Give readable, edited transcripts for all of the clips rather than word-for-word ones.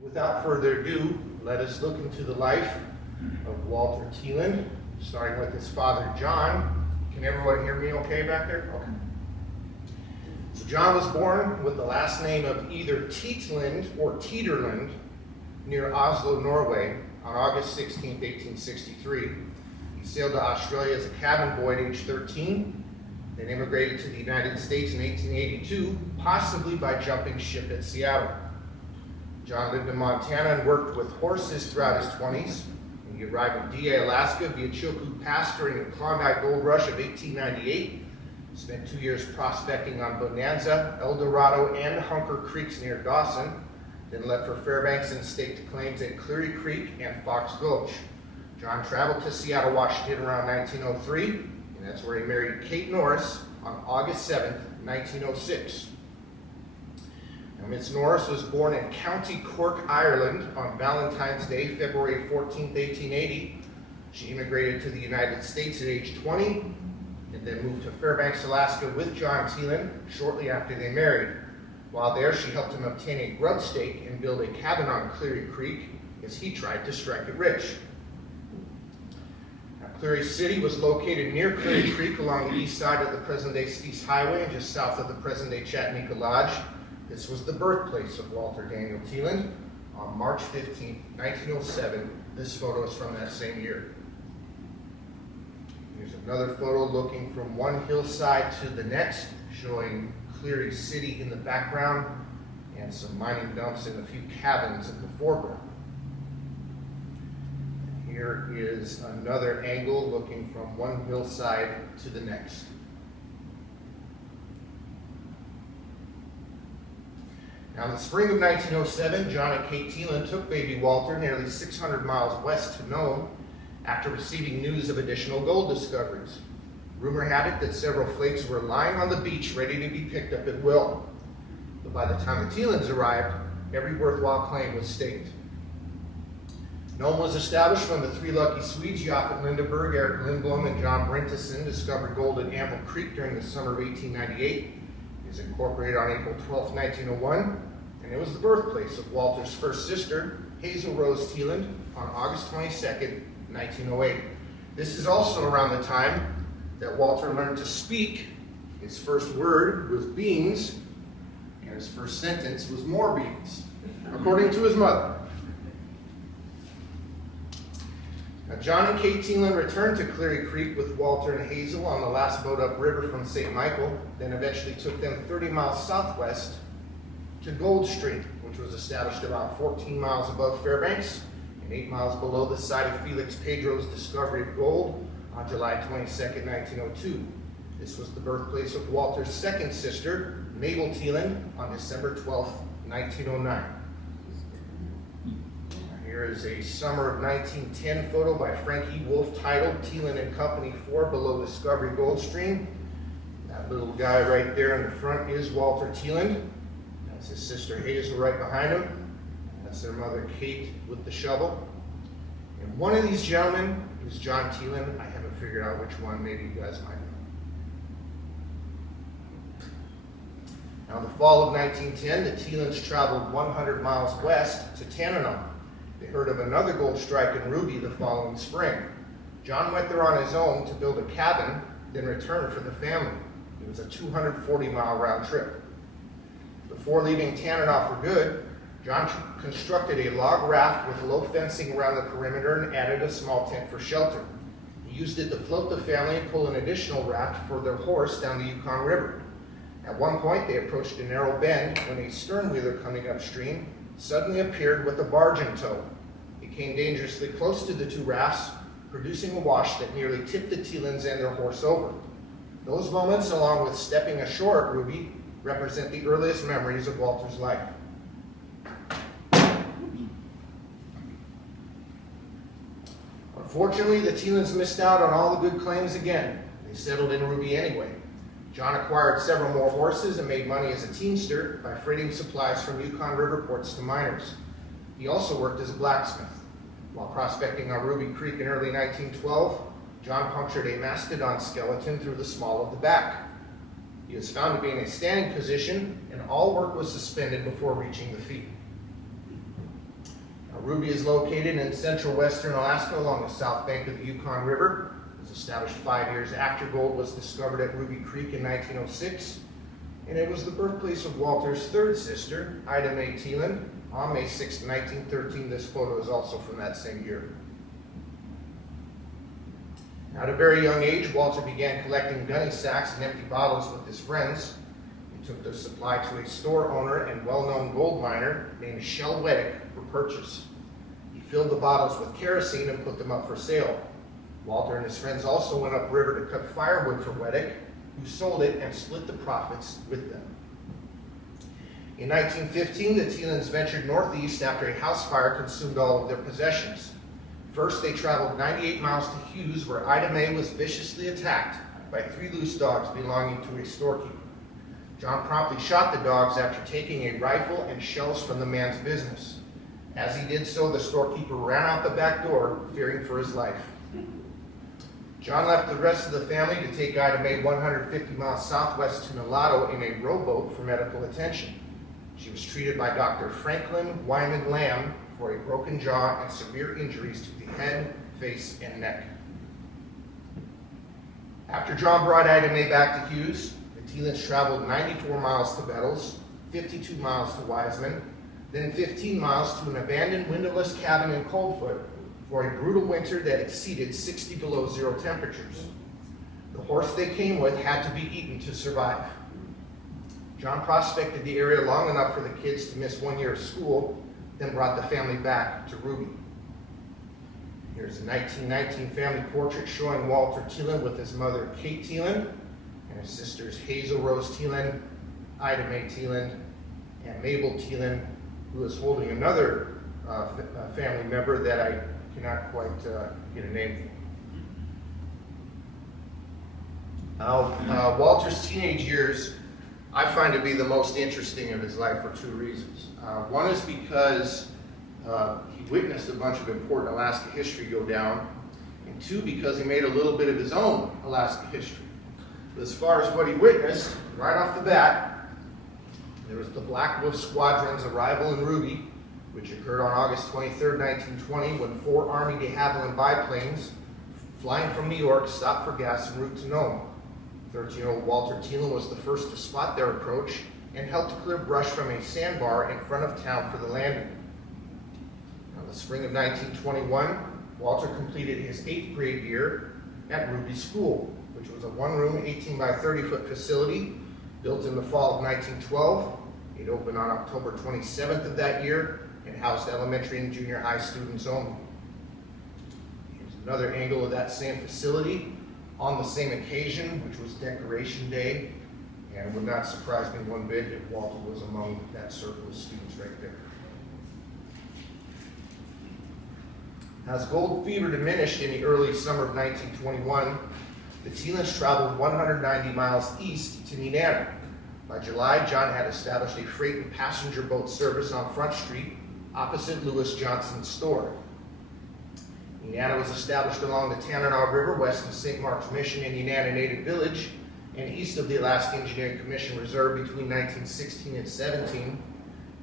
Without further ado, let us look into the life of Walter Teeland, starting with his father, John. Can everyone hear me okay back there? Okay. So John was born with the last name of either Teeland or Teeterland near Oslo, Norway on August 16, 1863. He sailed to Australia as a cabin boy at age 13, then immigrated to the United States in 1882, possibly by jumping ship at Seattle. John lived in Montana and worked with horses throughout his 20s. When he arrived in DA, Alaska via Chilkoot Pass during the Klondike Gold Rush of 1898. Spent 2 years prospecting on Bonanza, El Dorado, and Hunker Creeks near Dawson. Then left for Fairbanks and staked claims at Cleary Creek and Fox Gulch. John traveled to Seattle, Washington around 1903, and that's where he married Kate Norris on August 7, 1906. Now, Miss Norris was born in County Cork, Ireland on Valentine's Day, February 14, 1880. She immigrated to the United States at age 20, and then moved to Fairbanks, Alaska with John Teeland shortly after they married. While there, she helped him obtain a grub stake and build a cabin on Cleary Creek as he tried to strike it rich. Now, Cleary City was located near Cleary Creek along the east side of the present-day Steese Highway and just south of the present-day Chattanooga Lodge. This was the birthplace of Walter Daniel Teeland on March 15, 1907. This photo is from that same year. Here's another photo looking from one hillside to the next, showing Cleary City in the background and some mining dumps and a few cabins in the foreground. Here is another angle looking from one hillside to the next. Now, in the spring of 1907, John and Kate Teeland took baby Walter nearly 600 miles west to Nome after receiving news of additional gold discoveries. Rumor had it that several flakes were lying on the beach ready to be picked up at will. But by the time the Teelands arrived, every worthwhile claim was staked. Nome was established when the three lucky Swedes, Jakob Lindeberg, Eric Lindblom, and John Brinteson, discovered gold at Anvil Creek during the summer of 1898. It was incorporated on April 12, 1901, and it was the birthplace of Walter's first sister, Hazel Rose Teeland, on August 22, 1908. This is also around the time that Walter learned to speak. His first word was beans, and his first sentence was more beans, according to his mother. Now, John and Kate Teeland returned to Cleary Creek with Walter and Hazel on the last boat upriver from St. Michael, then eventually took them 30 miles southwest to Gold Stream, which was established about 14 miles above Fairbanks and 8 miles below the site of Felix Pedro's discovery of gold on July 22, 1902. This was the birthplace of Walter's second sister, Mabel Teeland, on December 12, 1909. Here is a summer of 1910 photo by Frankie Wolf titled Teeland and Company 4 below Discovery Gold Stream. That little guy right there in the front is Walter Teeland. That's his sister Hazel right behind him. That's their mother Kate with the shovel. And one of these gentlemen is John Teeland. I haven't figured out which one, maybe you guys might know. Now, in the fall of 1910, the Teelands traveled 100 miles west to Tanana. They heard of another gold strike in Ruby the following spring. John went there on his own to build a cabin, then returned for the family. It was a 240-mile round trip. Before leaving Tanana for good, John constructed a log raft with low fencing around the perimeter and added a small tent for shelter. He used it to float the family and pull an additional raft for their horse down the Yukon River. At one point, they approached a narrow bend when a sternwheeler coming upstream suddenly appeared with a barge in tow. It came dangerously close to the two rafts, producing a wash that nearly tipped the Teelands and their horse over. Those moments, along with stepping ashore at Ruby, represent the earliest memories of Walter's life. Unfortunately, the Teelands missed out on all the good claims again. They settled in Ruby anyway. John acquired several more horses and made money as a teamster by freighting supplies from Yukon River ports to miners. He also worked as a blacksmith. While prospecting on Ruby Creek in early 1912, John punctured a mastodon skeleton through the small of the back. He was found to be in a standing position, and all work was suspended before reaching the feet. Ruby is located in central western Alaska along the south bank of the Yukon River. It was established 5 years after gold was discovered at Ruby Creek in 1906. And it was the birthplace of Walter's third sister, Ida Mae Teeland, on May 6, 1913. This photo is also from that same year. At a very young age, Walter began collecting gunny sacks and empty bottles with his friends. He took their supply to a store owner and well-known gold miner named Shell Weddick for purchase. He filled the bottles with kerosene and put them up for sale. Walter and his friends also went upriver to cut firewood for Weddick, who sold it and split the profits with them. In 1915, the Teelands ventured northeast after a house fire consumed all of their possessions. First, they traveled 98 miles to Hughes, where Ida Mae was viciously attacked by 3 loose dogs belonging to a storekeeper. John promptly shot the dogs after taking a rifle and shells from the man's business. As he did so, the storekeeper ran out the back door, fearing for his life. John left the rest of the family to take Ida Mae 150 miles southwest to Nulato in a rowboat for medical attention. She was treated by Dr. Franklin Wyman Lamb for a broken jaw and severe injuries to the head, face, and neck. After John brought Ida Mae back to Hughes, the Teelands traveled 94 miles to Bettles, 52 miles to Wiseman, then 15 miles to an abandoned windowless cabin in Coldfoot for a brutal winter that exceeded 60 below zero temperatures. The horse they came with had to be eaten to survive. John prospected the area long enough for the kids to miss 1 year of school, then brought the family back to Ruby. Here's a 1919 family portrait showing Walter Teeland with his mother, Kate Teeland, and his sisters, Hazel Rose Teeland, Ida Mae Teeland, and Mabel Teeland, who is holding another family member that I cannot quite get a name for. Walter's teenage years I find to be the most interesting of his life for 2 reasons. One is because he witnessed a bunch of important Alaska history go down, and 2, because he made a little bit of his own Alaska history. But as far as what he witnessed, right off the bat, there was the Black Wolf Squadron's arrival in Ruby, which occurred on August 23, 1920, when 4 Army de Havilland biplanes flying from New York stopped for gas en route to Nome. 13-year-old Walter Teeland was the first to spot their approach and helped clear brush from a sandbar in front of town for the landing. Now, in the spring of 1921, Walter completed his 8th grade year at Ruby School, which was a 1-room, 18 by 30-foot facility built in the fall of 1912. It opened on October 27th of that year and housed elementary and junior high students only. Here's another angle of that same facility on the same occasion, which was Decoration Day, and it would not surprise me one bit if Walter was among that circle of students right there. As gold fever diminished in the early summer of 1921, the Teelands traveled 190 miles east to Nenana. By July, John had established a freight and passenger boat service on Front Street, opposite Lewis Johnson's store. Nenana was established along the Tanana River west of St. Mark's Mission in Nenana Native Village and east of the Alaska Engineering Commission Reserve between 1916 and 17.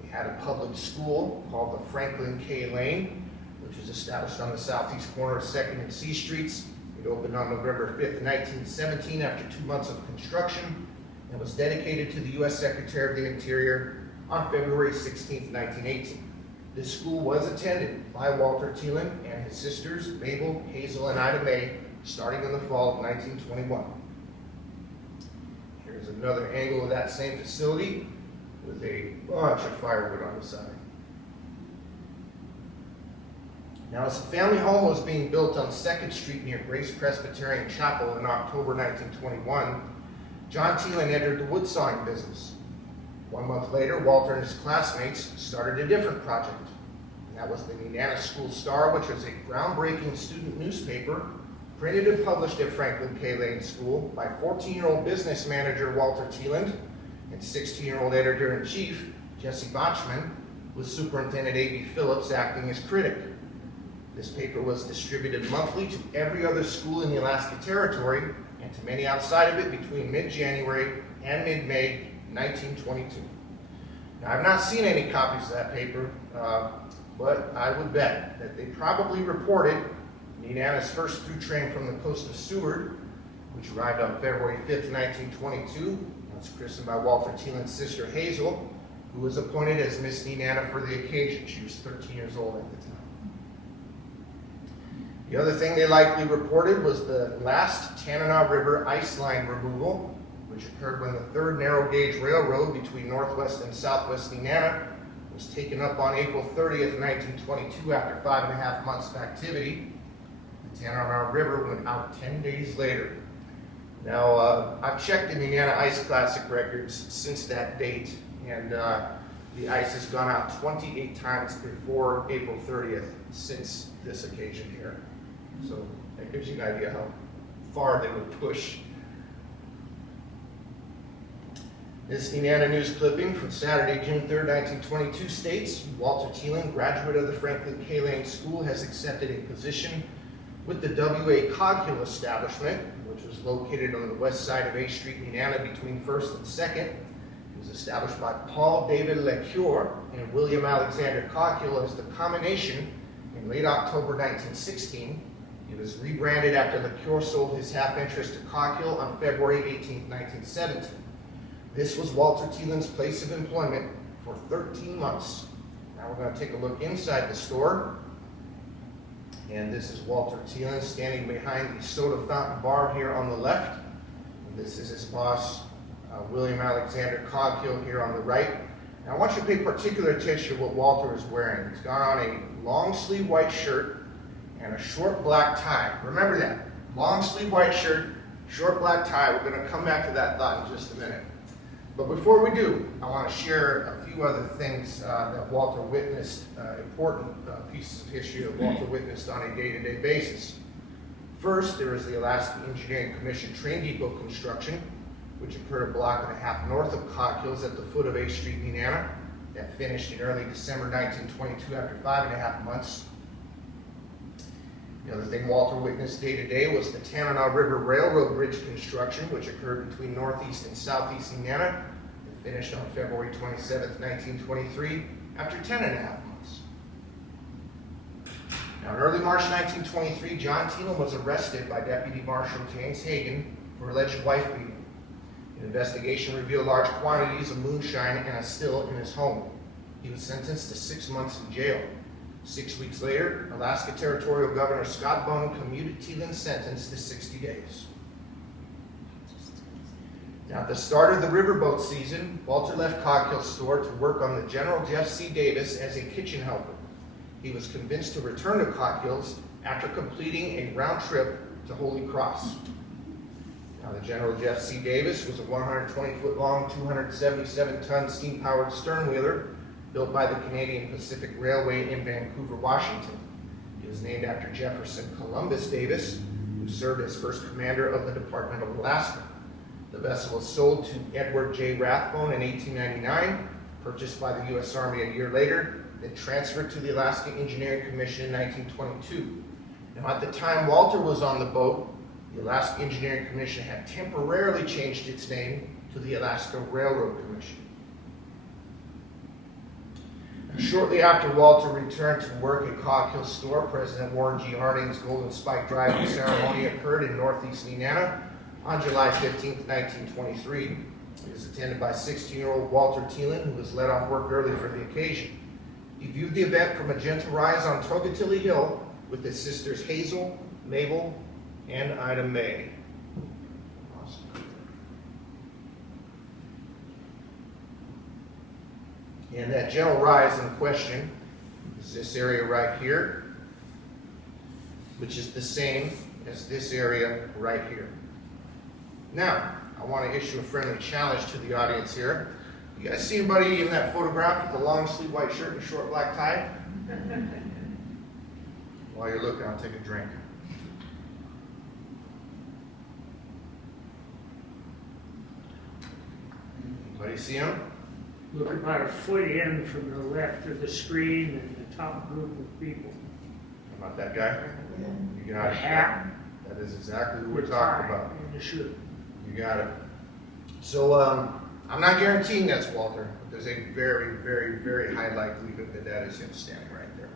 They had a public school called the Franklin K. Lane, which was established on the southeast corner of 2nd and C Streets. It opened on November 5th, 1917 after 2 months of construction and was dedicated to the U.S. Secretary of the Interior on February 16th, 1918. This school was attended by Walter Teeland and his sisters, Mabel, Hazel, and Ida Mae, starting in the fall of 1921. Here's another angle of that same facility with a bunch of firewood on the side. Now, as the family home was being built on 2nd Street near Grace Presbyterian Chapel in October 1921, John Teeland entered the wood sawing business. 1 month later, Walter and his classmates started a different project. And that was the Nenana School Star, which was a groundbreaking student newspaper printed and published at Franklin K. Lane School by 14-year-old business manager Walter Teeland and 16-year-old editor-in-chief Jesse Botchman, with Superintendent A.B. Phillips acting as critic. This paper was distributed monthly to every other school in the Alaska Territory and to many outside of it between mid-January and mid-May 1922. Now, I've not seen any copies of that paper. but I would bet that they probably reported Nenana's first through train from the coast of Seward, which arrived on February 5th, 1922. It was christened by Walter Teeland's sister Hazel, who was appointed as Miss Nenana for the occasion. She was 13 years old at the time. The other thing they likely reported was the last Tanana River ice line removal, which occurred when the third narrow gauge railroad between northwest and southwest Nenana was taken up on April 30th, 1922 after 5.5 months of activity. The Tanana River went out 10 days later. Now, I've checked the Nenana Ice Classic records since that date, and the ice has gone out 28 times before April 30th since this occasion here. So that gives you an idea how far they would push. This Nenana News clipping from Saturday, June 3rd, 1922 states, Walter Teeland, graduate of the Franklin K. Lane School, has accepted a position with the W.A. Coghill establishment, which was located on the west side of A Street, Nenana, between 1st and 2nd. It was established by Paul David Lecure and William Alexander Coghill as the combination in late October 1916. It was rebranded after Lecure sold his half interest to Coghill on February 18, 1917. This was Walter Teeland's place of employment for 13 months. Now we're going to take a look inside the store. And this is Walter Teeland standing behind the soda fountain bar here on the left. And this is his boss, William Alexander Coghill, here on the right. Now I want you to pay particular attention to what Walter is wearing. He's got on a long sleeve white shirt and a short black tie. Remember that, long sleeve white shirt, short black tie. We're going to come back to that thought in just a minute. But before we do, I want to share a few other things that Walter witnessed, important pieces of history that Walter witnessed on a day-to-day basis. First, there is the Alaska Engineering Commission train depot construction, which occurred a block and a half north of Cogghill's at the foot of A Street, Nenana. That finished in early December 1922 after 5.5 months. The other thing Walter witnessed day-to-day was the Tanana River Railroad Bridge construction, which occurred between northeast and southeast Nenana. It finished on February 27, 1923, after 10.5 months. Now, in early March 1923, John Teeland was arrested by Deputy Marshal James Hagan for alleged wife beating. An investigation revealed large quantities of moonshine and a still in his home. He was sentenced to 6 months in jail. 6 weeks later, Alaska Territorial Governor Scott Bone commuted Teeland's sentence to 60 days. Now, at the start of the riverboat season, Walter left Coghill's store to work on the General Jeff C. Davis as a kitchen helper. He was convinced to return to Coghill's after completing a round trip to Holy Cross. Now, the General Jeff C. Davis was a 120-foot-long, 277-ton steam-powered sternwheeler built by the Canadian Pacific Railway in Vancouver, Washington. It was named after Jefferson Columbus Davis, who served as first commander of the Department of Alaska. The vessel was sold to Edward J. Rathbone in 1899, purchased by the U.S. Army a year later, then transferred to the Alaska Engineering Commission in 1922. Now, at the time Walter was on the boat, the Alaska Engineering Commission had temporarily changed its name to the Alaska Railroad Commission. Shortly after Walter returned to work at Coghill's store, President Warren G. Harding's Golden Spike Driving ceremony occurred in northeast Nenana on July 15, 1923. It was attended by 16-year-old Walter Teeland, who was let off work early for the occasion. He viewed the event from a gentle rise on Togatilly Hill with his sisters Hazel, Mabel, and Ida Mae. And that gentle rise in question is this area right here, which is the same as this area right here. Now, I want to issue a friendly challenge to the audience here. You guys see anybody in that photograph with a long sleeve white shirt and a short black tie? While you're looking, I'll take a drink. Anybody see him? Look about a foot in from the left of the screen and the top group of people. How about that guy? You got The it. hat. That is exactly who we're talking about. And the shirt. You got it. So I'm not guaranteeing that's Walter, but there's a very, very, very high likelihood that that is him standing right there.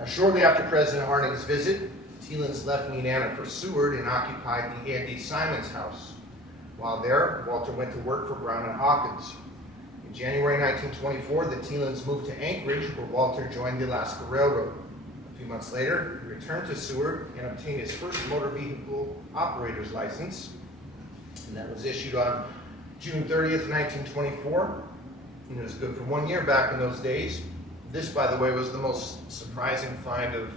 Now, shortly after President Harding's visit, Teelands left Nenana for Seward and occupied the Andy Simons house. While there, Walter went to work for Brown and Hawkins. In January 1924, the Teelands moved to Anchorage, where Walter joined the Alaska Railroad. A few months later, he returned to Seward and obtained his first motor vehicle operator's license, and that was issued on June 30th, 1924. And it was good for 1 year back in those days. This, by the way, was the most surprising find of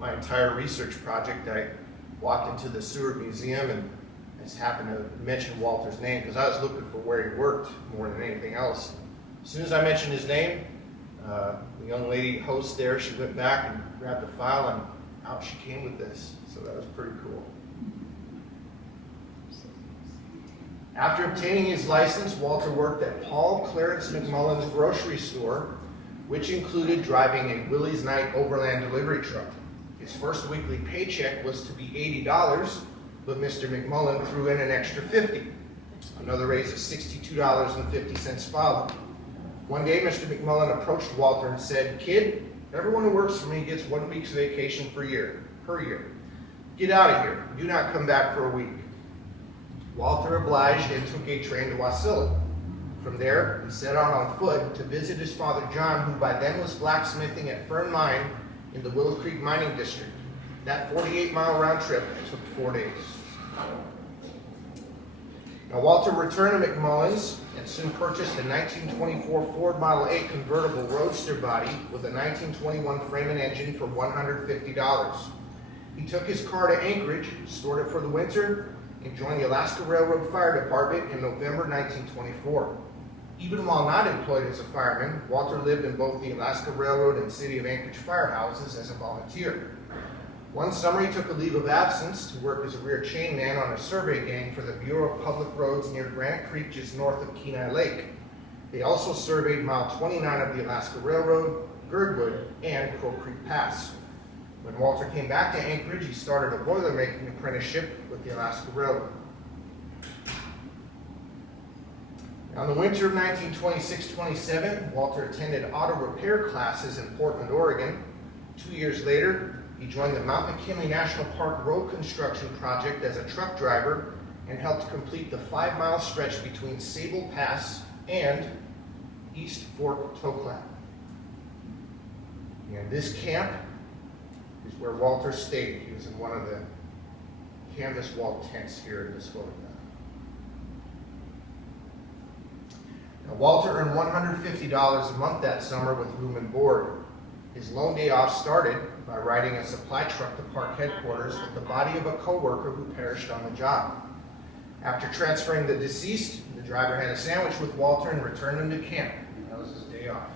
my entire research project. I walked into the Seward Museum and I just happened to mention Walter's name because I was looking for where he worked more than anything else. As soon as I mentioned his name, the young lady host there, she went back and grabbed a file and out she came with this. So that was pretty cool. After obtaining his license, Walter worked at Paul Clarence McMullen's grocery store, which included driving a Willie's Night overland delivery truck. His first weekly paycheck was to be $80, but Mr. McMullen threw in an extra $50. Another raise of $62.50 followed. One day, Mr. McMullen approached Walter and said, "Kid, everyone who works for me gets 1 week's vacation per year. Get out of here. Do not come back for a week." Walter obliged and took a train to Wasilla. From there, he set out on foot to visit his father John, who by then was blacksmithing at Fern Mine in the Willow Creek Mining District. That 48-mile round trip took 4 days. Now, Walter returned to McMullen's and soon purchased a 1924 Ford Model 8 convertible roadster body with a 1921 frame and engine for $150. He took his car to Anchorage, stored it for the winter, and joined the Alaska Railroad Fire Department in November 1924. Even while not employed as a fireman, Walter lived in both the Alaska Railroad and City of Anchorage firehouses as a volunteer. One summer, he took a leave of absence to work as a rear chainman on a survey gang for the Bureau of Public Roads near Granite Creek, just north of Kenai Lake. They also surveyed Mile 29 of the Alaska Railroad, Girdwood, and Crow Creek Pass. When Walter came back to Anchorage, he started a boilermaking apprenticeship with the Alaska Railroad. Now, in the winter of 1926-27, Walter attended auto repair classes in Portland, Oregon. 2 years later, he joined the Mount McKinley National Park road construction project as a truck driver and helped complete the 5-mile stretch between Sable Pass and East Fork Toklat. And this camp is where Walter stayed. He was in one of the canvas wall tents here in this photograph. Now, Walter earned $150 a month that summer with room and board. His lone day off started by riding a supply truck to park headquarters with the body of a co-worker who perished on the job. After transferring the deceased, the driver had a sandwich with Walter and returned him to camp. That was his day off.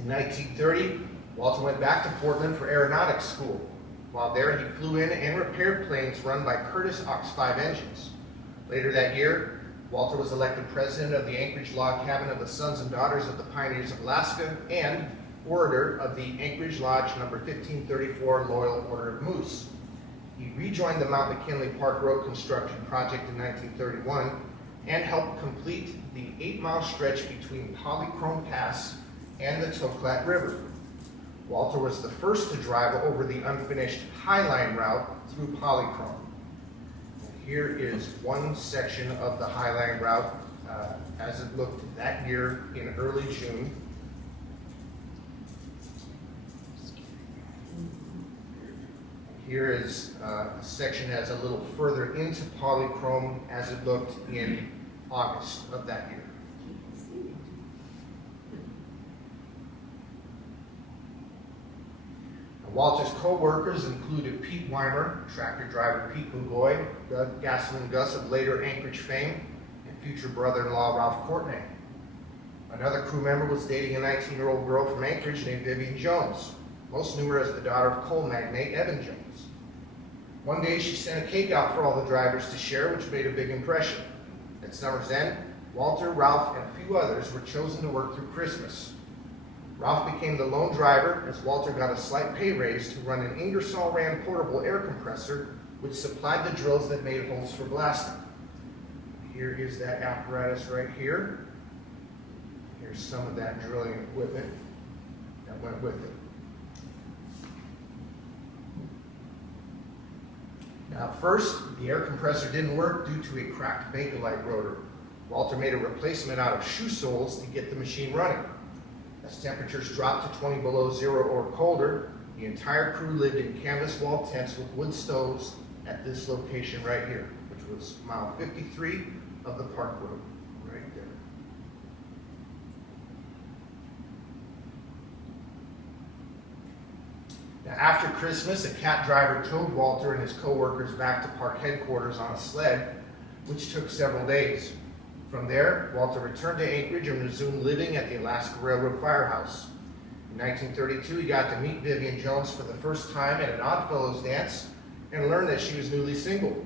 In 1930, Walter went back to Portland for aeronautics school. While there, he flew in and repaired planes run by Curtiss Ox-5 engines. Later that year, Walter was elected president of the Anchorage Log Cabin of the Sons and Daughters of the Pioneers of Alaska and orator of the Anchorage Lodge number 1534 Loyal Order of Moose. He rejoined the Mount McKinley Park Road construction project in 1931 and helped complete the 8-mile stretch between Polychrome Pass and the Toklat River. Walter was the first to drive over the unfinished Highline route through Polychrome. Here is one section of the Highline route as it looked that year in early June. Here is a section as a little further into Polychrome as it looked in August of that year. Walter's co-workers included Pete Weimer, tractor driver Pete Bugoy, Gasoline Gus of later Anchorage fame, and future brother-in-law Ralph Courtney. Another crew member was dating a 19-year-old girl from Anchorage named Vivian Jones. Most knew her as the daughter of coal magnate Evan Jones. One day she sent a cake out for all the drivers to share, which made a big impression. At summer's end, Walter, Ralph, and a few others were chosen to work through Christmas. Ralph became the lone driver as Walter got a slight pay raise to run an Ingersoll Rand portable air compressor, which supplied the drills that made holes for blasting. Here is that apparatus right here. Here's some of that drilling equipment that went went with it. Now, at first, the air compressor didn't work due to a cracked Bakelite rotor. Walter made a replacement out of shoe soles to get the machine running. As temperatures dropped to 20 below zero or colder, the entire crew lived in canvas wall tents with wood stoves at this location right here, which was mile 53 of the Park Road, right there. Now, after Christmas, a cat driver towed Walter and his co-workers back to park headquarters on a sled, which took several days. From there, Walter returned to Anchorage and resumed living at the Alaska Railroad Firehouse. In 1932, he got to meet Vivian Jones for the first time at an Oddfellows dance and learned that she was newly single.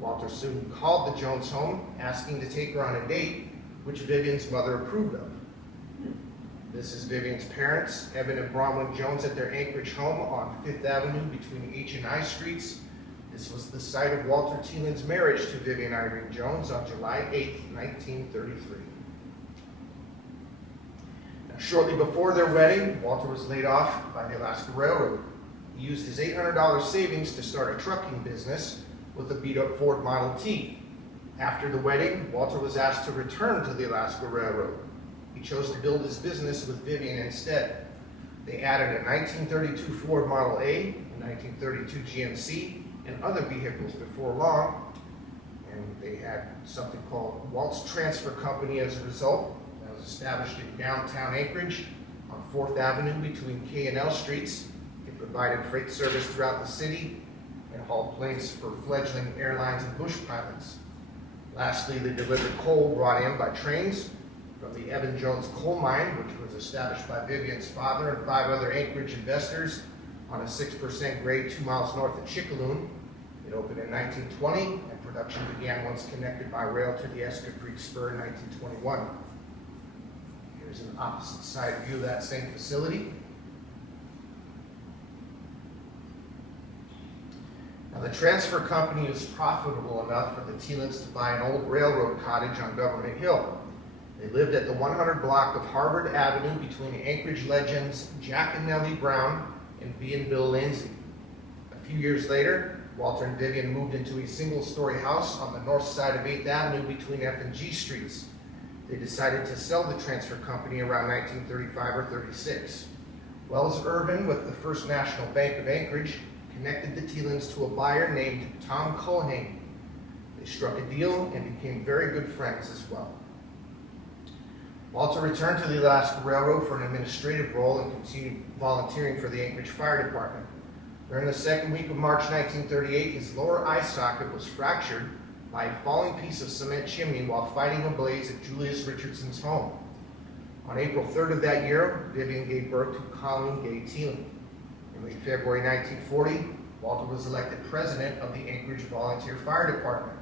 Walter soon called the Jones home, asking to take her on a date, which Vivian's mother approved of. This is Vivian's parents, Evan and Bronwyn Jones, at their Anchorage home on 5th Avenue between H and I Streets. This was the site of Walter Teeland's marriage to Vivian Irene Jones on July 8, 1933. Now, shortly before their wedding, Walter was laid off by the Alaska Railroad. He used his $800 savings to start a trucking business with a beat-up Ford Model T. After the wedding, Walter was asked to return to the Alaska Railroad. He chose to build his business with Vivian instead. They added a 1932 Ford Model A, a 1932 GMC, and other vehicles before long, and they had something called Walt's Transfer Company as a result. That was established in downtown Anchorage on 4th Avenue between K and L Streets. It provided freight service throughout the city and hauled planes for fledgling airlines and bush pilots. Lastly, they delivered coal brought in by trains from the Evan Jones coal mine, which was established by Vivian's father and 5 other Anchorage investors on a 6% grade 2 miles north of Chickaloon. It opened in 1920, and production began once connected by rail to the Eska Creek Spur in 1921. Here's an opposite side view of that same facility. Now, the transfer company was profitable enough for the Teelands to buy an old railroad cottage on Government Hill. They lived at the 100 block of Harvard Avenue between Anchorage legends Jack and Nellie Brown and B and Bill Lindsay. A few years later, Walter and Vivian moved into a single-story house on the north side of 8th Avenue between F and G Streets. They decided to sell the transfer company around 1935 or 36. Wells Irvin, with the First National Bank of Anchorage, connected the Teelands to a buyer named Tom Culhane. They struck a deal and became very good friends as well. Walter returned to the Alaska Railroad for an administrative role and continued volunteering for the Anchorage Fire Department. During the second week of March 1938, his lower eye socket was fractured by a falling piece of cement chimney while fighting a blaze at Julius Richardson's home. On April 3rd of that year, Vivian gave birth to Colleen Gay Teeland. In late February 1940, Walter was elected president of the Anchorage Volunteer Fire Department.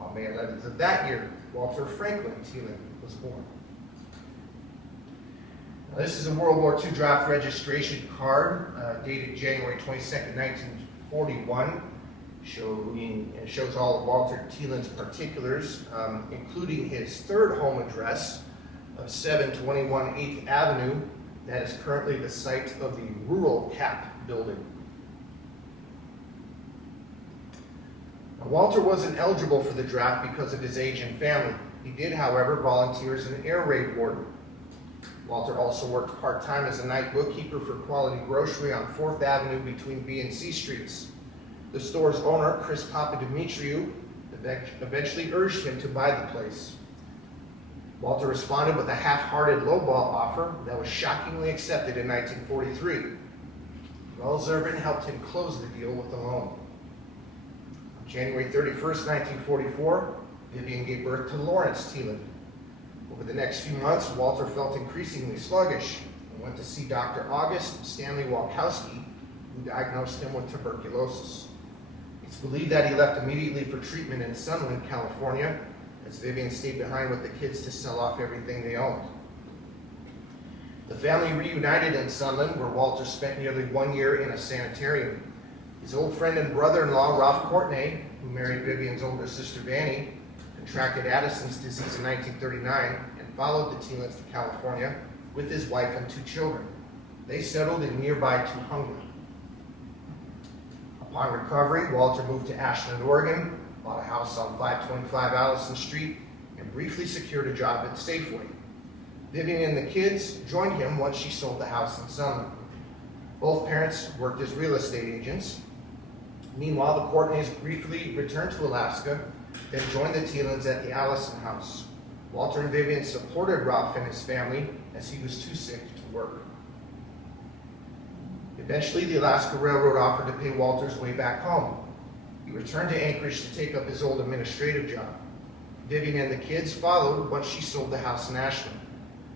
On May 11th of that year, Walter Franklin Teeland was born. Now, this is a World War II draft registration card dated January 22nd, 1941, shows all of Walter Teeland's particulars, including his third home address of 721 8th Avenue, that is currently the site of the Rural Cap building. Now, Walter wasn't eligible for the draft because of his age and family. He did, however, volunteer as an air raid warden. Walter also worked part-time as a night bookkeeper for Quality Grocery on 4th Avenue between B and C Streets. The store's owner, Chris Papadimitriou, eventually urged him to buy the place. Walter responded with a half-hearted lowball offer that was shockingly accepted in 1943. Wells Irvin helped him close the deal with a loan. On January 31st, 1944, Vivian gave birth to Lawrence Teeland. Over the next few months, Walter felt increasingly sluggish and went to see Dr. August Stanley Walkowski, who diagnosed him with tuberculosis. It's believed that he left immediately for treatment in Sunland, California, as Vivian stayed behind with the kids to sell off everything they owned. The family reunited in Sunland, where Walter spent nearly 1 year in a sanitarium. His old friend and brother-in-law, Ralph Courtney, who married Vivian's older sister, Vannie, contracted Addison's disease in 1939 and followed the Teelands to California with his wife and 2 children. They settled in nearby Tuhunga. Upon recovery, Walter moved to Ashland, Oregon, bought a house on 525 Allison Street, and briefly secured a job at Safeway. Vivian and the kids joined him once she sold the house in Sumner. Both parents worked as real estate agents. Meanwhile, the Courtneys briefly returned to Alaska, then joined the Teelands at the Allison house. Walter and Vivian supported Ralph and his family as he was too sick to work. Eventually, the Alaska Railroad offered to pay Walter's way back home. He returned to Anchorage to take up his old administrative job. Vivian and the kids followed once she sold the house in Ashland.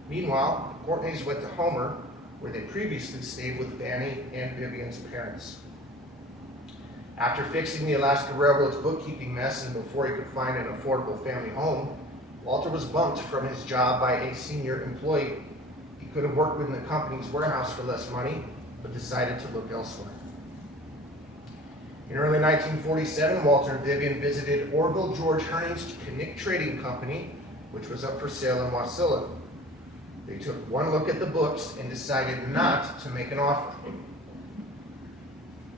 Meanwhile, the Courtneys went to Homer, where they previously stayed with Danny and Vivian's parents. After fixing the Alaska Railroad's bookkeeping mess and before he could find an affordable family home, Walter was bumped from his job by a senior employee. He could have worked within the company's warehouse for less money, but decided to look elsewhere. In early 1947, Walter and Vivian visited Orville George Herning's Knick Trading Company, which was up for sale in Wasilla. They took one look at the books and decided not to make an offer.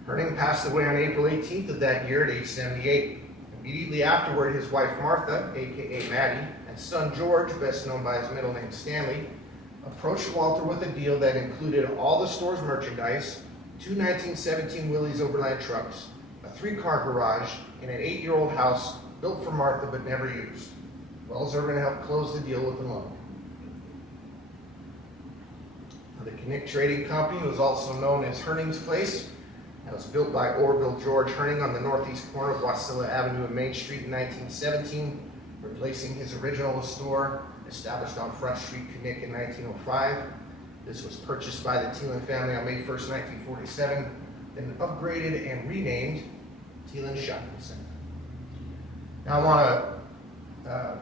Herning passed away on April 18th of that year at age 78. Immediately afterward, his wife Martha, a.k.a. Maddie, and son George, best known by his middle name Stanley, approached Walter with a deal that included all the store's merchandise, 2 1917 Willys Overland trucks, a 3-car garage, and an 8-year-old house built for Martha but never used. Wells Irvin helped close the deal with a loan. The Knick Trading Company was also known as Herning's Place. It was built by Orville George Herning on the northeast corner of Wasilla Avenue and Main Street in 1917, replacing his original store established on Front Street, Knick in 1905. This was purchased by the Teeland family on May 1st, 1947, then upgraded and renamed Teeland Shopping Center. Now I want to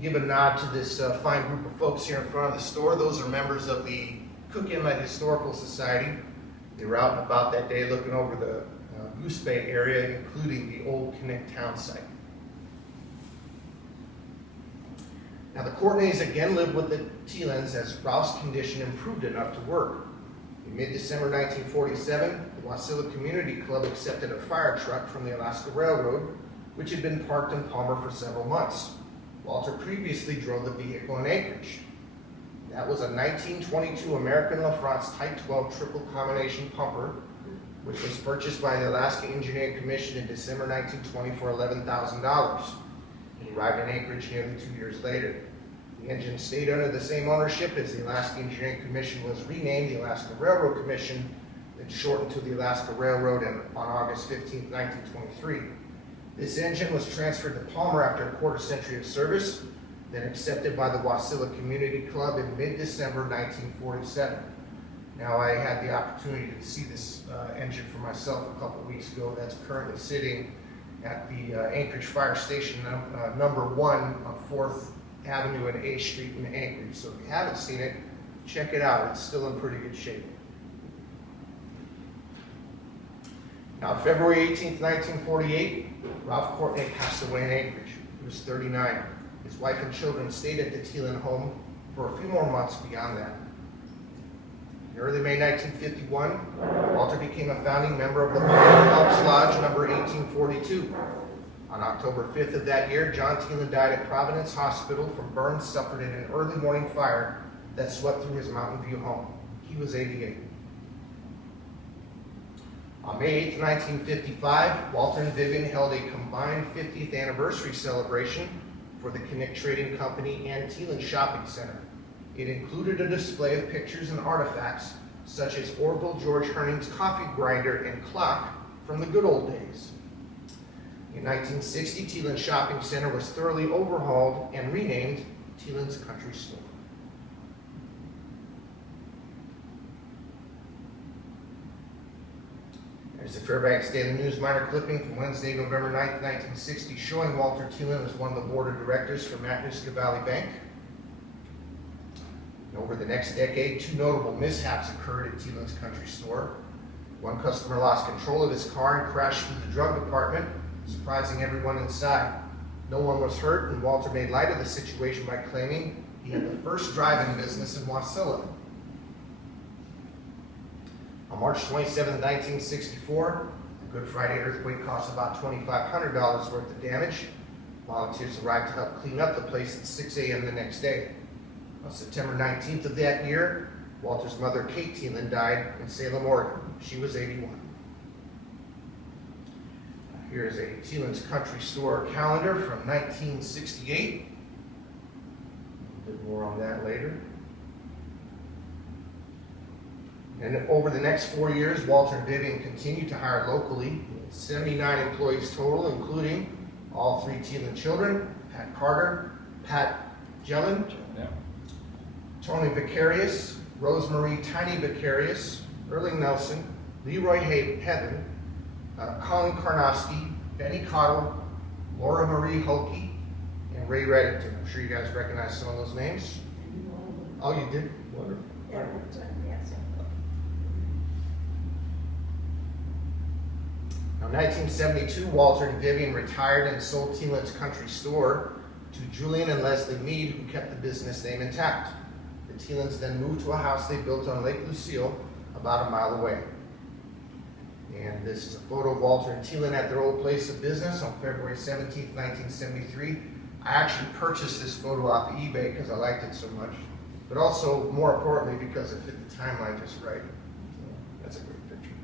give a nod to this fine group of folks here in front of the store. Those are members of the Cook Inlet Historical Society. They were out and about that day looking over the Goose Bay area, including the old Knick town site. Now the Courtneys again lived with the Teelands as Ralph's condition improved enough to work. In mid-December 1947, the Wasilla Community Club accepted a fire truck from the Alaska Railroad, which had been parked in Palmer for several months. Walter previously drove the vehicle in Anchorage. That was a 1922 American LaFrance Type 12 triple combination pumper, which was purchased by the Alaska Engineering Commission in December 1920 for $11,000. It arrived in Anchorage nearly 2 years later. The engine stayed under the same ownership as the Alaska Engineering Commission was renamed the Alaska Railroad Commission, then shortened to the Alaska Railroad on August 15, 1923. This engine was transferred to Palmer after a quarter century of service, then accepted by the Wasilla Community Club in mid-December 1947. Now, I had the opportunity to see this engine for myself a couple weeks ago. That's currently sitting at the Anchorage Fire Station number 1 on 4th Avenue and A Street in Anchorage. So if you haven't seen it, check it out. It's still in pretty good shape. Now, February 18th, 1948, Ralph Courtney passed away in Anchorage. He was 39. His wife and children stayed at the Teeland home for a few more months beyond that. In early May 1951, Walter became a founding member of the Elks Lodge number 1842. On October 5th of that year, John Teeland died at Providence Hospital from burns suffered in an early morning fire that swept through his Mountain View home. He was 88. On May 8th, 1955, Walter and Vivian held a combined 50th anniversary celebration for the Knick Trading Company and Teeland Shopping Center. It included a display of pictures and artifacts such as Orville George Herning's coffee grinder and clock from the good old days. In 1960, Teeland Shopping Center was thoroughly overhauled and renamed Teeland's Country Store. There's the Fairbanks Daily News minor clipping from Wednesday, November 9th, 1960, showing Walter Teeland as one of the board of directors for Matanuska Valley Bank. And over the next decade, 2 notable mishaps occurred at Teeland's Country Store. One customer lost control of his car and crashed through the drug department, surprising everyone inside. No one was hurt, and Walter made light of the situation by claiming he had the first drive-in business in Wasilla. On March 27, 1964, the Good Friday earthquake caused about $2,500 worth of damage. Volunteers arrived to help clean up the place at 6 a.m. the next day. On September 19th of that year, Walter's mother, Kate Teeland, died in Salem, Oregon. She was 81. Here's a Teeland's Country Store calendar from 1968. A bit more on that later. And over the next 4 years, Walter and Vivian continued to hire locally, 79 employees total, including all 3 Teeland children, Pat Carter, Pat Jellin, Tony Vicarius, Rosemarie Tiny Vicarius, Erling Nelson, Leroy Heaven, Colin Karnofsky, Benny Cottle, Laura Marie Hulke, and Ray Reddington. I'm sure you guys recognize some of those names. Oh, you did? Wonderful. Yeah, yes. Now, in 1972, Walter and Vivian retired and sold Teeland's Country Store to Julian and Leslie Mead, who kept the business name intact. The Teelands then moved to a house they built on Lake Lucille, about a mile away. And this is a photo of Walter and Teeland at their old place of business on February 17, 1973. I actually purchased this photo off of eBay because I liked it so much, but also, more importantly, because it fit the timeline just right. That's a great picture.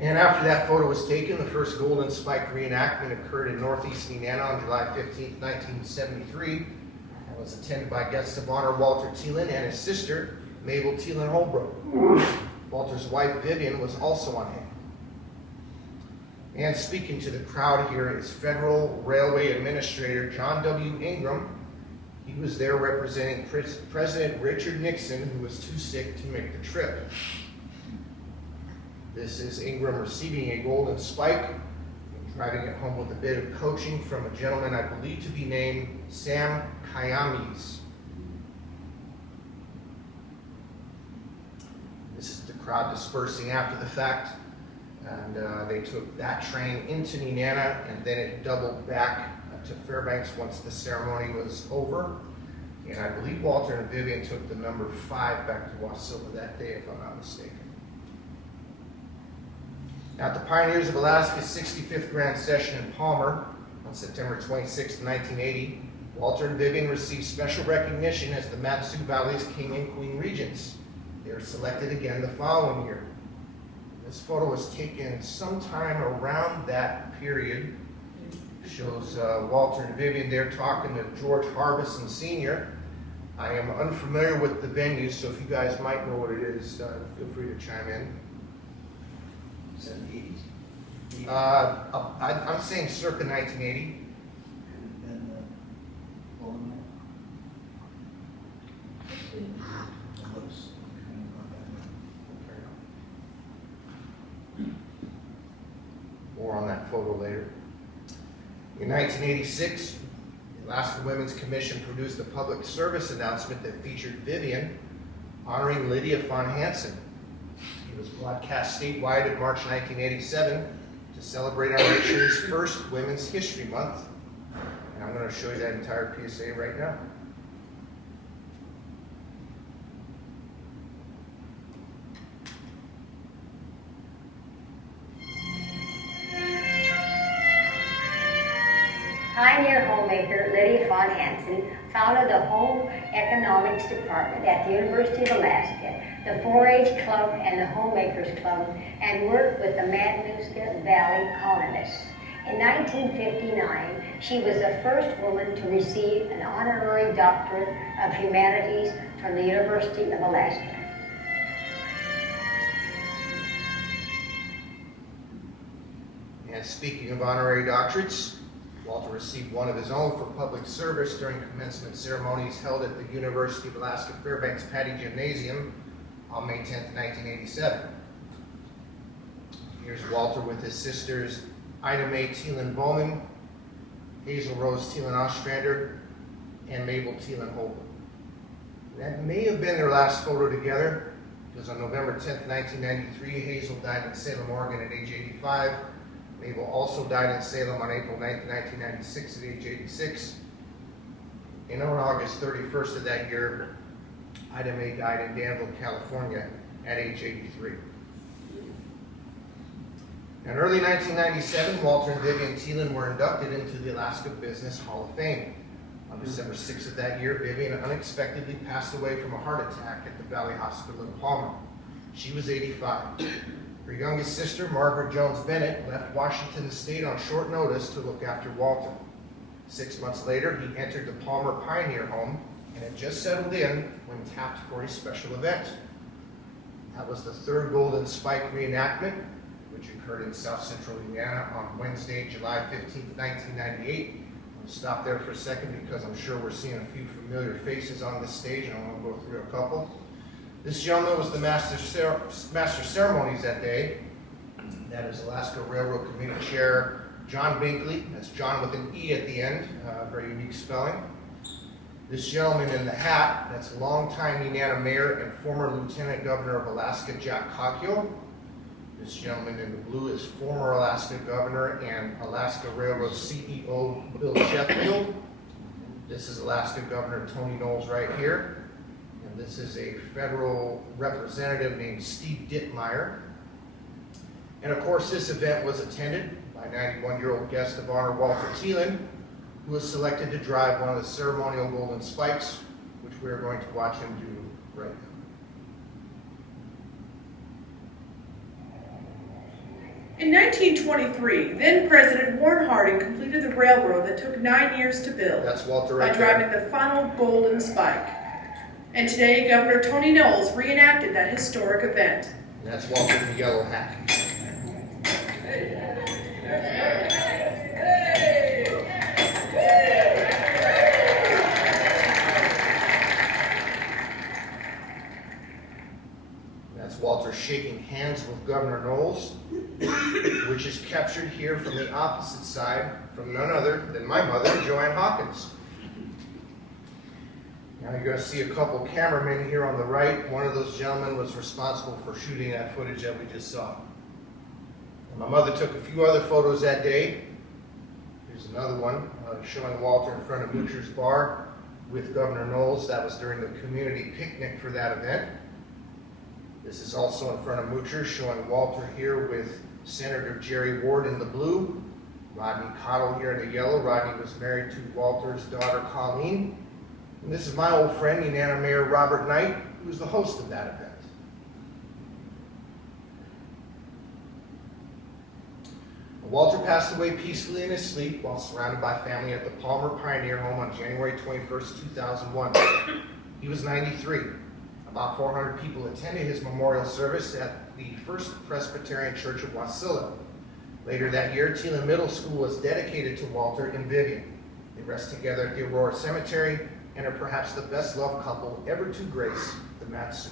And after that photo was taken, the first Golden Spike reenactment occurred in Northeast Indiana on July 15, 1973. It was attended by guests of honor Walter Teeland and his sister, Mabel Teeland Holbrook. Walter's wife, Vivian, was also on hand. And speaking to the crowd here is Federal Railway Administrator John W. Ingram. He was there representing President Richard Nixon, who was too sick to make the trip. This is Ingram receiving a Golden Spike and driving it home with a bit of coaching from a gentleman I believe to be named Sam Kyames. This is the crowd dispersing after the fact, and they took that train into Nenana, and then it doubled back to Fairbanks once the ceremony was over. And I believe Walter and Vivian took the number 5 back to Wasilla that day, if I'm not mistaken. Now, at the Pioneers of Alaska's 65th Grand Session in Palmer on September 26, 1980, Walter and Vivian received special recognition as the Mat-Su Valley's King and Queen Regents. They were selected again the following year. This photo was taken sometime around that period. It shows Walter and Vivian there talking to George Harbison Sr. I am unfamiliar with the venue, so if you guys might know what it is, feel free to chime in. 70s? I'm saying circa 1980. And Bowling looks More on that photo later. In 1986, the Alaska Women's Commission produced a public service announcement that featured Vivian honoring Lydia von Hansen. It was broadcast statewide in March 1987 to celebrate our nation's first Women's History Month. And I'm going to show you that entire PSA right now. Pioneer homemaker Lydia von Hansen founded the Home Economics Department at the University of Alaska, the 4-H Club and the Homemakers Club, and worked with the Matanuska Valley colonists. In 1959, she was the first woman to receive an honorary doctorate of humanities from the University of Alaska. And speaking of honorary doctorates, Walter received one of his own for public service during commencement ceremonies held at the University of Alaska Fairbanks Patty Gymnasium on May 10, 1987. Here's Walter with his sisters Ida Mae Teeland Bowman, Hazel Rose Teeland Ostrander, and Mabel Teeland Holbrook. That may have been their last photo together, because on November 10, 1993, Hazel died in Salem, Oregon at age 85. Mabel also died in Salem on April 9, 1996 at age 86. And on August 31st of that year, Ida Mae died in Danville, California at age 83. In early 1997, Walter and Vivian Teeland were inducted into the Alaska Business Hall of Fame. On December 6th of that year, Vivian unexpectedly passed away from a heart attack at the Valley Hospital in Palmer. She was 85. Her youngest sister, Margaret Jones Bennett, left Washington State on short notice to look after Walter. 6 months later, he entered the Palmer Pioneer Home and had just settled in when tapped for a special event. That was the third Golden Spike reenactment, which occurred in South Central Indiana on Wednesday, July 15, 1998. I'll stop there for a second because I'm sure we're seeing a few familiar faces on this stage, and I want to go through a couple. This gentleman was the master ceremonies that day. That is Alaska Railroad Committee Chair John Binkley. That's John with an E at the end, very unique spelling. This gentleman in the hat, that's longtime Indiana Mayor and former Lieutenant Governor of Alaska, Jack Cocchio. This gentleman in the blue is former Alaska Governor and Alaska Railroad CEO Bill Sheffield. This is Alaska Governor Tony Knowles right here. And this is a federal representative named Steve Dittmeyer. And of course, this event was attended by 91-year-old guest of honor Walter Teeland, who was selected to drive one of the ceremonial Golden Spikes, which we are going to watch him do right now. In 1923, then-President Warren Harding completed the railroad that took 9 years to build That's Walter right by driving the final Golden Spike. And today, Governor Tony Knowles reenacted that historic event. And that's Walter in the yellow hat. That's Walter shaking hands with Governor Knowles, which is captured here from the opposite side from none other than my mother, Joanne Hawkins. Now you're going to see a couple cameramen here on the right. One of those gentlemen was responsible for shooting that footage that we just saw. And my mother took a few other photos that day. Here's another one showing Walter in front of Moocher's Bar with Governor Knowles. That was during the community picnic for that event. This is also in front of Moocher, showing Walter here with Senator Jerry Ward in the blue. Rodney Cottle here in the yellow. Rodney was married to Walter's daughter, Colleen. And this is my old friend, Indiana Mayor Robert Knight, who was the host of that event. Walter passed away peacefully in his sleep while surrounded by family at the Palmer Pioneer Home on January 21st, 2001. He was 93. About 400 people attended his memorial service at the First Presbyterian Church of Wasilla. Later that year, Teeland Middle School was dedicated to Walter and Vivian. They rest together at the Aurora Cemetery and are perhaps the best-loved couple ever to grace the Matsu.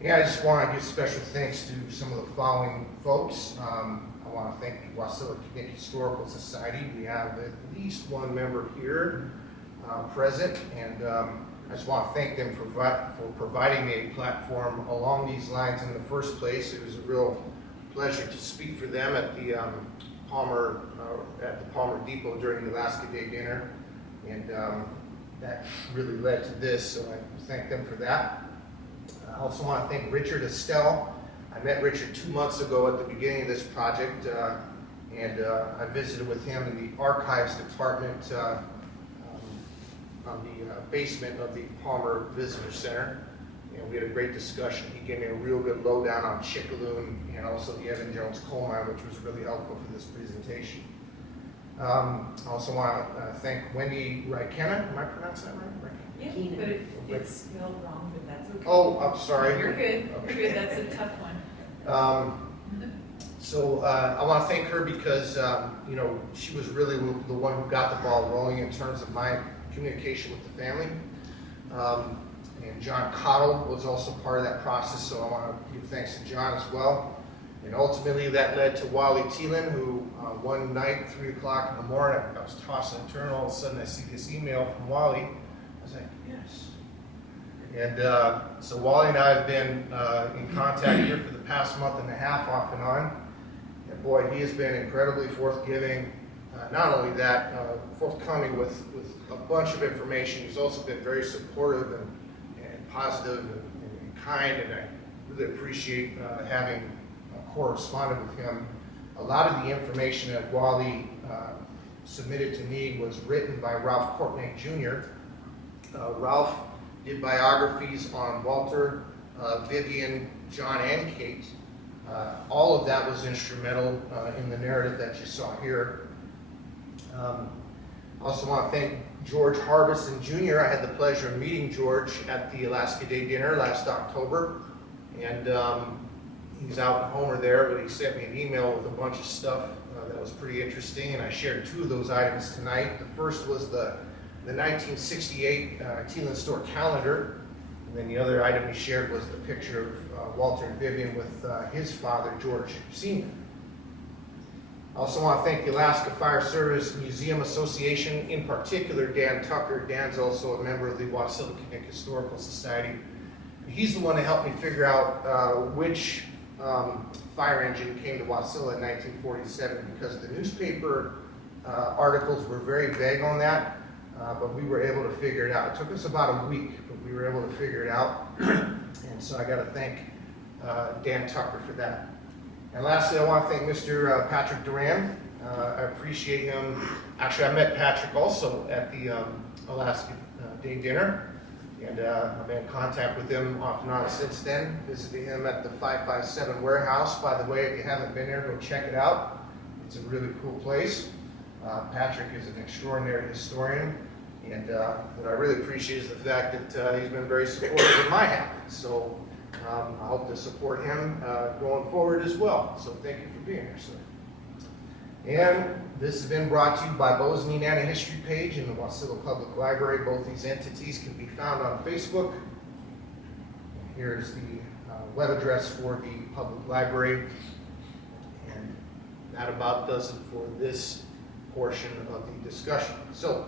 Yeah, I just want to give special thanks to some of the following folks. I want to thank the Wasilla Historical Society. We have at least one member here present, and I just want to thank them for providing me a platform along these lines in the first place. It was a real pleasure to speak for them at the Palmer Depot during the Alaska Day dinner, and that really led to this. So I thank them for that. I also want to thank Richard Estelle. I met Richard 2 months ago at the beginning of this project, and I visited with him in the archives department on the basement of the Palmer Visitor Center, and we had a great discussion. He gave me a real good lowdown on Chickaloon and also the Evan Jones coal mine, which was really helpful for this presentation. I also want to thank Wendy Rykena. Am I pronouncing that right? Yeah, but it's spelled wrong, but that's okay. Oh, I'm sorry. You're good. Okay. You're good. That's a tough one. So I want to thank her because you know, she was really the one who got the ball rolling in terms of my communication with the family. And John Cottle was also part of that process, so I want to give thanks to John as well. And ultimately that led to Wally Teeland, who one night, 3 o'clock in the morning, I was tossing and turning, all of a sudden I see this email from Wally. I was like, yes. And so Wally and I have been in contact here for the past month and a half, off and on. And boy, he has been incredibly forthgiving. Not only that, forthcoming with a bunch of information. He's also been very supportive and positive and kind, and I really appreciate having corresponded with him. A lot of the information that Wally submitted to me was written by Ralph Courtney Jr. Ralph did biographies on Walter, Vivian, John, and Kate. All of that was instrumental in the narrative that you saw here. I also want to thank George Harbison Jr. I had the pleasure of meeting George at the Alaska Day dinner last October, and he's out in Homer there, but he sent me an email with a bunch of stuff that was pretty interesting, and I shared two of those items tonight. The first was the 1968 Teeland store calendar, and then the other item he shared was the picture of Walter and Vivian with his father, George Sr. I also want to thank the Alaska Fire Service Museum Association, in particular Dan Tucker. Dan's also a member of the Wasilla Historical Society. He's the one that helped me figure out which fire engine came to Wasilla in 1947, because the newspaper articles were very vague on that, but we were able to figure it out. It took us about a week, but we were able to figure it out, and so I got to thank Dan Tucker for that. And lastly, I want to thank Mr. Patrick Duran. I appreciate him. Actually, I met Patrick also at the Alaska Day dinner, and I've been in contact with him off and on since then. Visited him at the 557 warehouse. By the way, if you haven't been there, go check it out. It's a really cool place. Patrick is an extraordinary historian, and what I really appreciate is the fact that he's been very supportive of my habits. So I hope to support him going forward as well. So thank you for being here, sir. And this has been brought to you by Beau's Nenana History page in the Wasilla Public Library. Both these entities can be found on Facebook. Here's the web address for the public library. And that about does it for this portion of the discussion. So,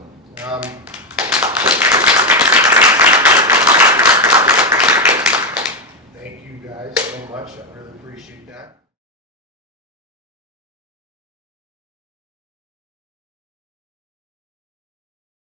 thank you guys so much. I really appreciate that.